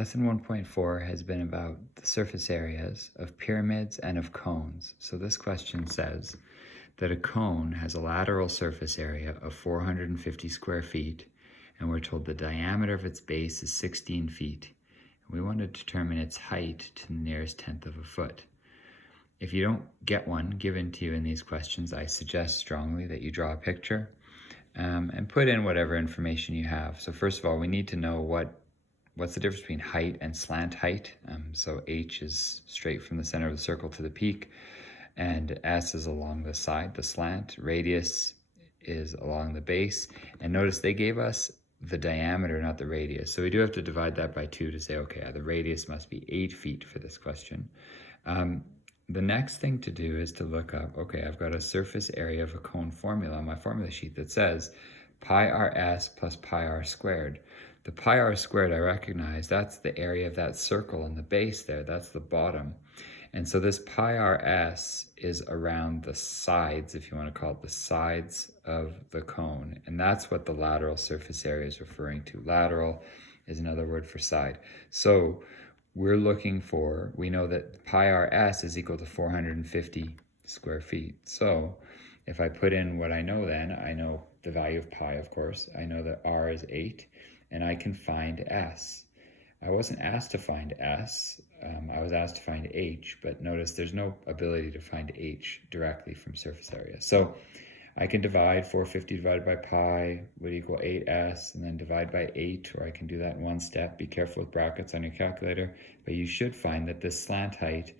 Lesson 1.4 has been about the surface areas of pyramids and of cones. So this question says that a cone has a lateral surface area of 450 square feet, and we're told the diameter of its base is 16 feet. We want to determine its height to the nearest tenth of a foot. If you don't get one given to you in these questions, I suggest strongly that you draw a picture and put in whatever information you have. So first of all, we need to know what's the difference between height and slant height. So h is straight from the center of the circle to the peak, and s is along the side, the slant. Radius is along the base. And notice they gave us the diameter, not the radius. So we do have to divide that by 2 to say, okay, the radius must be 8 feet for this question. The next thing to do is to look up, okay, I've got a surface area of a cone formula on my formula sheet that says pi rs plus pi r squared. The pi r squared I recognize, that's the area of that circle on the base there, that's the bottom. And so this pi rs is around the sides, if you want to call it the sides of the cone. And that's what the lateral surface area is referring to. Lateral is another word for side. So we're looking for, we know that pi rs is equal to 450 square feet. So if I put in what I know then, I know the value of pi, of course. I know that r is 8, and I can find s. I wasn't asked to find s, I was asked to find h, but notice there's no ability to find h directly from surface area. So I can divide 450 divided by pi would equal 8s, and then divide by 8, or I can do that in one step. Be careful with brackets on your calculator, but you should find that this slant height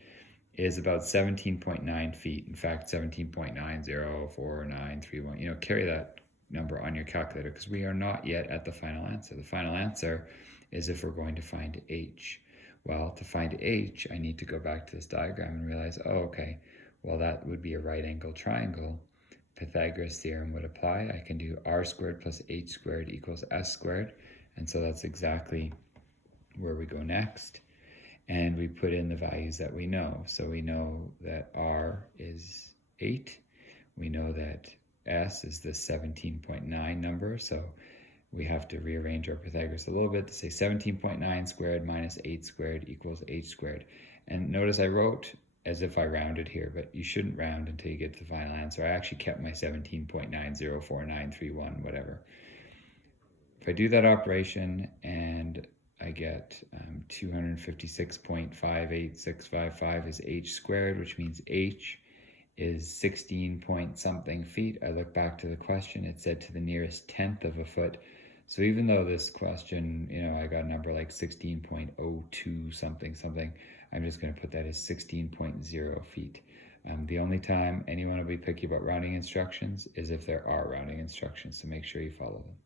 is about 17.9 feet. In fact, 17.904931. Carry that number on your calculator because we are not yet at the final answer. The final answer is if we're going to find h. Well, to find h, I need to go back to this diagram and realize, oh, okay, well, that would be a right angle triangle. Pythagoras theorem would apply. I can do r squared plus h squared equals s squared. And so that's exactly where we go next. And we put in the values that we know. So we know that r is 8. We know that s is the 17.9 number. So we have to rearrange our Pythagoras a little bit to say 17.9 squared minus 8 squared equals h squared. And notice I wrote as if I rounded here, but you shouldn't round until you get to the final answer. I actually kept my 17.904931, whatever. If I do that operation and I get 256.58655 is h squared, which means h is 16 point something feet. I look back to the question, it said to the nearest tenth of a foot. So even though this question, I got a number like 16.02 something, I'm just going to put that as 16.0 feet. The only time anyone will be picky about rounding instructions is if there are rounding instructions, so make sure you follow them.